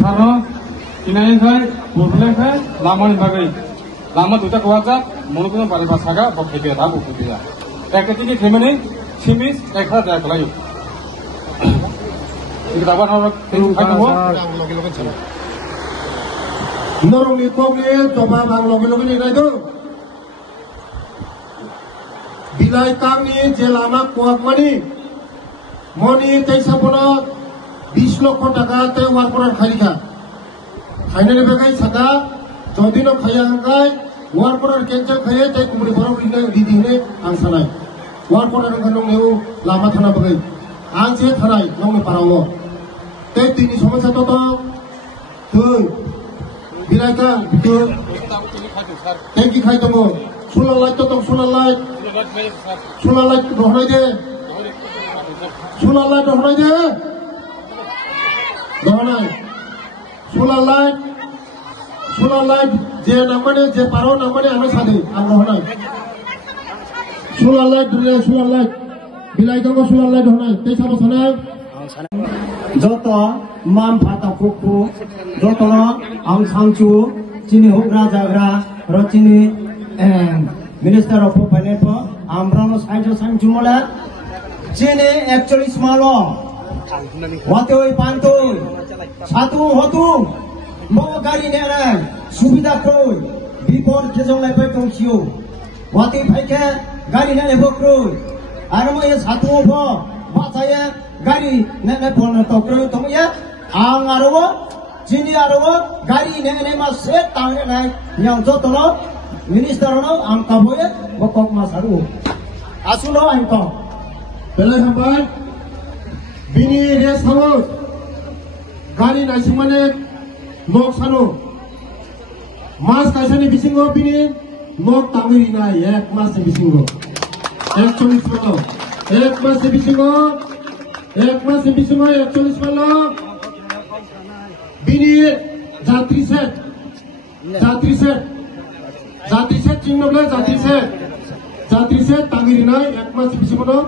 सारो इनायनिफ्राय बुरफुनायनिफ्राय लामानि बागै लामा दुटा कवाजा मुलुगनि बारि बासागा बखेदिया दा बखेदिया एकेटिके खेमनि सिमिस एकरा जायखलायो इदाबा हाबा खायदो नरमनि कोगनि जबा बांलगे लगे निनायदो बिलाइ कांनि जे लामा कोआकमानि मनि तैसापना 20 লক্ষ টাকা তে ওয়ার্কার খাইকা খাইনানি বেগাই সাদা যদিনো খাইয়া হাঙ্গাই ওয়ার্কার ক্যান্সেল খাইয়ে তাই কুমড়ি বড় দিদি হলে আং সানাই ওয়ার্কার নং নেও লামা থানা বেগাই আং সে থানাই নং পারাও তাই তিনি সমস্যা তো তুই বিলাইকা তুই তাই কি খাই দমো সোনার লাইট তো সোনার লাইট রহনাই দে সোনার light রহনাই De Dohanai, solar light, je namanya je paro namanya ame sade, dohanai. Solar light, bilai kamu solar light dohanai, teh sama sanai. Joto mam phata kuku, joto ang sangchu, cini hukra jagra, rocini Minister of Finance, amrano sangchu sangchu mola, cini actually small. Watoi pantoi, satu hotu, mau gari nerai, subida kroi, bipor kezong lepai tongsiu, watoi paike gari nerai bokroi, armo ya satu hobo, macaya gari nerai polna tokroi tongya, ang arwo, cini arwo, gari nerai masih tangan nerai, yang jotono, minister no, ang kaboye, bokok masaru, asulo angko, belai sampai. Bini res haus, gari nasi mana nok sano, mas kaisani bisingo bini nok tamiri na ek mas bisingo, ekcholis malo, ek mas bisingo, ekcholis malo, bini jatri set cingno bela jatri set tamiri na ek mas bisingo,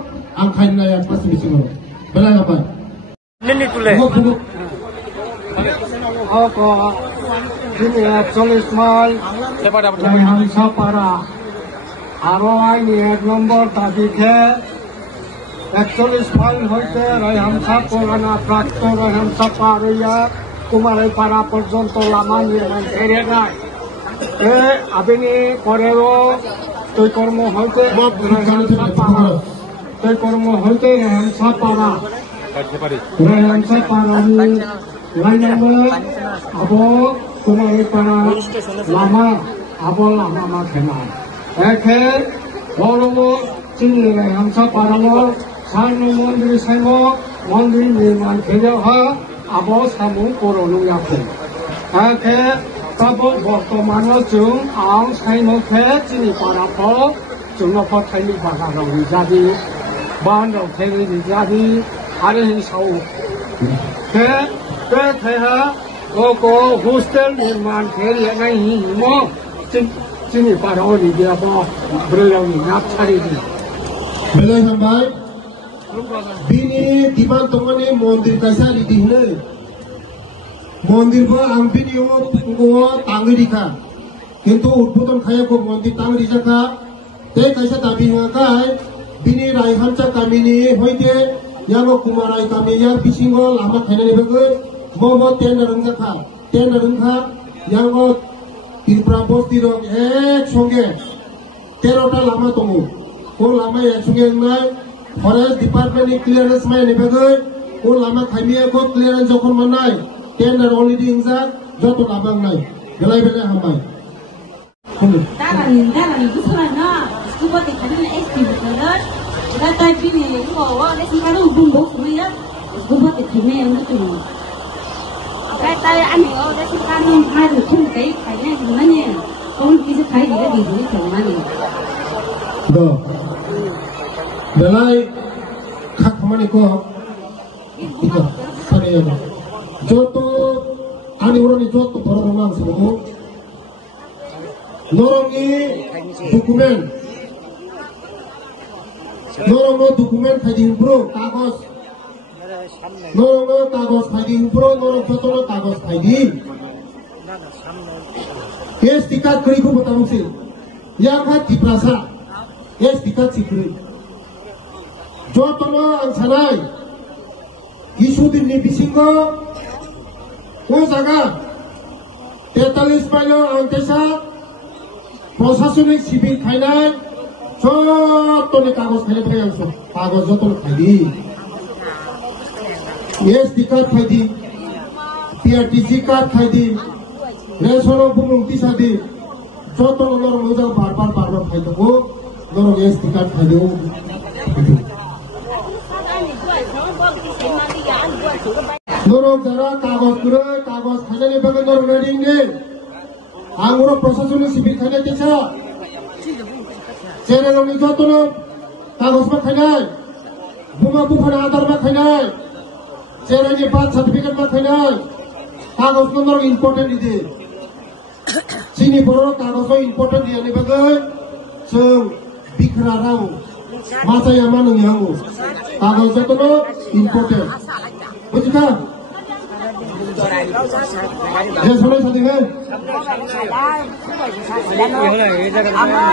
angkain na ek mas bisingo. Belai apa? Nini tule. Oko ini 40 mal. Yang sapara. Arwai ni 1 number tadi ke 41 mal hoite Rayham sapolana prakto Rayham saparia kumarai para porjonto lama ni ere gai. Abini korero toi kormo hoite Rayham sapara. Tôi còn một hồi tê này em sát vào nào, rồi em sát vào nào đi, lại nhà mới, abo, tôi nói para lama, abo lama mà thế nào, thế, bao lâu, chính là em sát vào nào, sáng nay môn đi mà thế nào ha, abo sáng muốn cô rồi luôn nhập rồi, thế, các bộ tổ man nó chúng, ông sáng muốn thế, chính là para phó, chúng nó có thấy được para rồi ra đi. Ban đầu thế thì ra đi ăn hình sầu thế ha có hostel nhưng mà thế thì ngay hi mà chính là bắt đầu đi ra bao bữa lâu thì ngáp chạy đi belai sampai bini tiban tongane mondir kaisa di hine mondir ba ang bini o tangri ka kintu udbodan khaya ko mondir tangri jaka te kaisa dabi ngakai bini raihanca kamini hoite yago kumarai kami yang bisingo lama khenani begoy momo tenda rungkha yago tirpra bosti rong ek songe 13টা lama tongo ko lama ek songe nai forest department ni clearance mai ni begoy ko lama khamia ko clearance jokhon manai tender already ingza joto labang nai belai hambai dalan gusura na skuba te kadina esti bekeran data bini ko wa lesi kanu bumbo kuya skuba te kime ngatu data ani o lesi kanu haru thun kai khaine nane kon kisi khai dira di dini chamani do belai khak mani ko iko sare joto ani urani joto poromang sebu Norongi dokumen kaji bro kagos, norongo kagos kaji bro, norong foto kagos খাইদি এস টিকাত করিখো বতামছে ইয়াখা টিপ্রাসা এস টিকাত সিক্রি যতন আং সানাই কিছুদিননি বিসিঙ্গ ও জায়গা 43 mile আं তেসা প্রশাসনিক শিবির খাইনাই যতনে কাগজ খাইলে পাই আংস কাগজ যতন খাইদি এস টিকাত খাইদি পিআরটিসি কার্ড খাইদি রেশন বুমুক্তি সাদি যতন লর মোজা বারবার খাইদবো লর এস টিকাত খাইদেও নরক যারা কাগজ করে কাগজ খাইলে বাগে নর রেডিং নে আঙুর প্রশাসনিক শিবির খাইলে দিছা চেরালনি যতন কাগজ বা খাইনাই বুমা বুফার আধার বা খাইনাই চেরানি বার্থ সার্টিফিকেট বা খাইনাই কাগজ নর ইম্পর্টেন্ট দিদে চিনি বড় কাগজ ইম্পর্টেন্ট দিয়ানি বাগে जों बिखरा राव मासाया मा नोंनि हांगो कागज जतन इम्पोर्टेंट बुझिखा जे सलाय सादिगे আমরা